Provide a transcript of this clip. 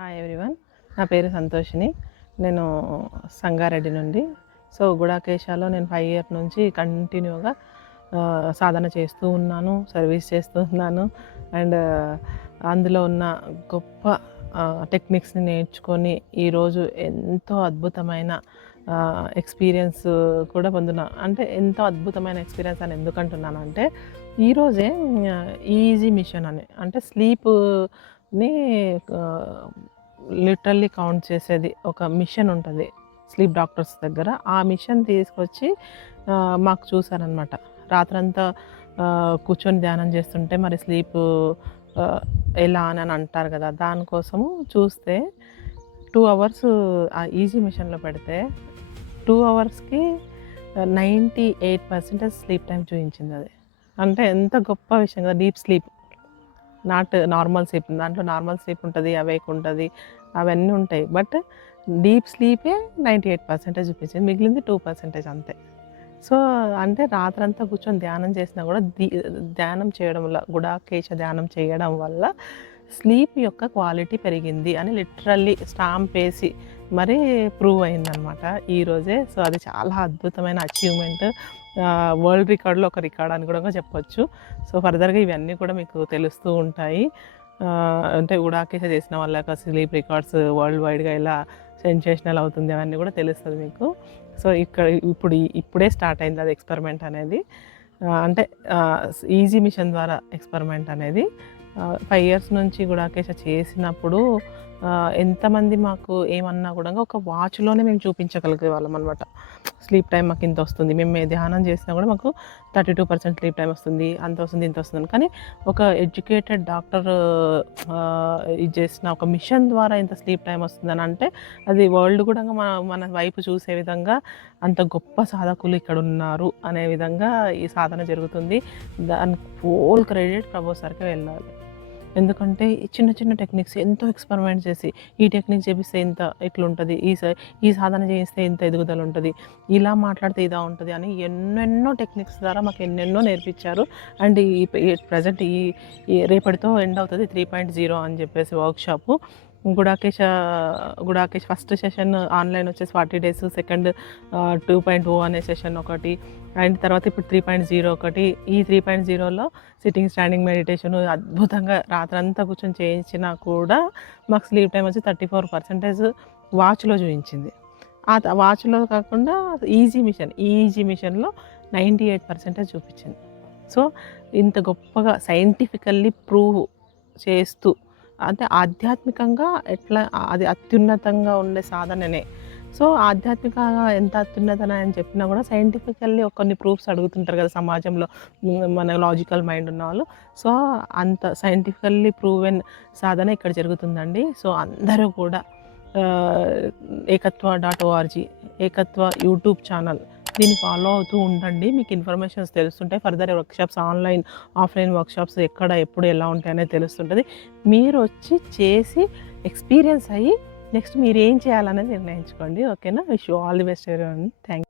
Hi everyone, నా పేరు సంతోషిని. నేను సంగారెడ్డి నుండి. సో గుడాకేశాలో నేను 5 ఇయర్స్ నుంచి కంటిన్యూగా సాధన చేస్తూ ఉన్నాను, సర్వీస్ చేస్తూ ఉన్నాను. అండ్ అందులో ఉన్న గొప్ప టెక్నిక్స్ని నేర్చుకొని ఈరోజు ఎంతో అద్భుతమైన ఎక్స్పీరియన్స్ కూడా పొందున్నా. అంటే ఎంతో అద్భుతమైన ఎక్స్పీరియన్స్ అని ఎందుకంటున్నాను అంటే, ఈరోజే ఈజీ మిషన్ అని, అంటే స్లీప్ని లిటరల్లీ కౌంట్ చేసేది ఒక మిషన్ ఉంటుంది స్లీప్ డాక్టర్స్ దగ్గర. ఆ మిషన్ తీసుకొచ్చి మాకు చూసారనమాట. రాత్రంతా కూర్చొని ధ్యానం చేస్తుంటే మరి స్లీప్ ఎలా అని అంటారు కదా, దానికోసము చూస్తే 2 అవర్స్ ఆ ఈజీ మిషన్లో పెడితే 2 అవర్స్కి 98% స్లీప్ టైం చూపించింది అది. అంటే ఎంత గొప్ప విషయం కదా. Deep sleep, not normal sleep. దాంట్లో నార్మల్ స్లీప్ ఉంటుంది, అవేక్ ఉంటుంది, అవన్నీ ఉంటాయి. బట్ డీప్ స్లీపే 98% చూపించింది, మిగిలింది 2% అంతే. సో అంటే రాత్రంతా కూర్చొని ధ్యానం చేసినా కూడా ధ్యానం చేయడం వల్ల, గుడాకేశ ధ్యానం చేయడం వల్ల స్లీప్ యొక్క క్వాలిటీ పెరిగింది అని లిటరల్లీ స్టాంప్ వేసి మరి ప్రూవ్ అయిందనమాట ఈరోజే. సో అది చాలా అద్భుతమైన అచీవ్మెంట్, వరల్డ్ రికార్డులో ఒక రికార్డ్ అని కూడా చెప్పొచ్చు. సో ఫర్దర్గా ఇవన్నీ కూడా మీకు తెలుస్తూ ఉంటాయి. అంటే గుడాకేశ చేసిన వాళ్ళ యొక్క స్లీప్ రికార్డ్స్ వరల్డ్ వైడ్గా ఎలా సెన్సేషనల్ అవుతుంది అవన్నీ కూడా తెలుస్తుంది మీకు. సో ఇప్పుడే స్టార్ట్ అయింది అది ఎక్స్పెరిమెంట్ అనేది. అంటే ఈజీ మిషన్ ద్వారా ఎక్స్పెరిమెంట్ అనేది 5 ఇయర్స్ నుంచి గుడాకేశ చేసినప్పుడు ఎంతమంది మాకు ఏమన్నా కూడా ఒక వాచ్లోనే మేము చూపించగలిగే వాళ్ళం అనమాట. స్లీప్ టైం మాకు ఇంత వస్తుంది, మేము ధ్యానం చేసినా కూడా మాకు 32% స్లీప్ టైం వస్తుంది, అంత వస్తుంది, ఇంత వస్తుంది. కానీ ఒక ఎడ్యుకేటెడ్ డాక్టర్ ఇది చేసిన ఒక మిషన్ ద్వారా ఇంత స్లీప్ టైం వస్తుందని అంటే అది వరల్డ్ కూడా మన వైపు చూసే విధంగా అంత గొప్ప సాధకులు ఇక్కడ ఉన్నారు అనే విధంగా ఈ సాధన జరుగుతుంది. దానికి ఫుల్ క్రెడిట్ ప్రభు సార్కి వెళ్ళాలి. ఎందుకంటే చిన్న చిన్న టెక్నిక్స్ ఎంతో ఎక్స్పెరిమెంట్ చేసి, ఈ టెక్నిక్ చేపిస్తే ఇంత ఇట్లుంటుంది, ఈ సాధన చేయిస్తే ఇంత ఎదుగుదల ఉంటుంది, ఇలా మాట్లాడితే ఇదా ఉంటుంది అని ఎన్నెన్నో టెక్నిక్స్ ద్వారా మాకు ఎన్నెన్నో నేర్పించారు. అండ్ ఈ ప్రజెంట్ ఈ రేపటితో ఎండ్ అవుతుంది 3.0 అని చెప్పేసి వర్క్షాపు. గుడాకేశ ఫస్ట్ సెషన్ ఆన్లైన్ వచ్చేసి 40 days, సెకండ్ 2.0 అనే సెషన్ ఒకటి, అండ్ తర్వాత ఇప్పుడు 3.0 ఒకటి. ఈ 3.0లో సిట్టింగ్ స్టాండింగ్ మెడిటేషన్ అద్భుతంగా రాత్రంతా కూర్చొని చేయించినా కూడా మాకు స్లీప్ టైం వచ్చి 34% వాచ్లో చూపించింది. ఆ వాచ్లో కాకుండా ఈజీ మిషన్లో 98% చూపించింది. సో ఇంత గొప్పగా సైంటిఫికల్లీ ప్రూవ్ చేస్తూ, అంటే ఆధ్యాత్మికంగా ఎట్లా అది అత్యున్నతంగా ఉండే సాధననే. సో ఆధ్యాత్మికంగా ఎంత అత్యున్నతన అని చెప్పినా కూడా సైంటిఫికల్లీ కొన్ని ప్రూఫ్స్ అడుగుతుంటారు కదా సమాజంలో మన లాజికల్ మైండ్ ఉన్న వాళ్ళు. సో అంత సైంటిఫికల్లీ ప్రూవెన్ సాధన ఇక్కడ జరుగుతుందండి. సో అందరూ కూడా ekatva.org, ఏకత్వ యూట్యూబ్ ఛానల్, దీన్ని ఫాలో అవుతూ ఉండండి. మీకు ఇన్ఫర్మేషన్స్ తెలుస్తుంటాయి. Further workshops, online offline workshops ఎక్కడ ఎప్పుడు ఎలా ఉంటాయనేది తెలుస్తుంటుంది. మీరు వచ్చి చేసి ఎక్స్పీరియన్స్ అయ్యి నెక్స్ట్ మీరు ఏం చేయాలనేది నిర్ణయించుకోండి. ఓకేనా? Wish you all the best everyone. Thank you.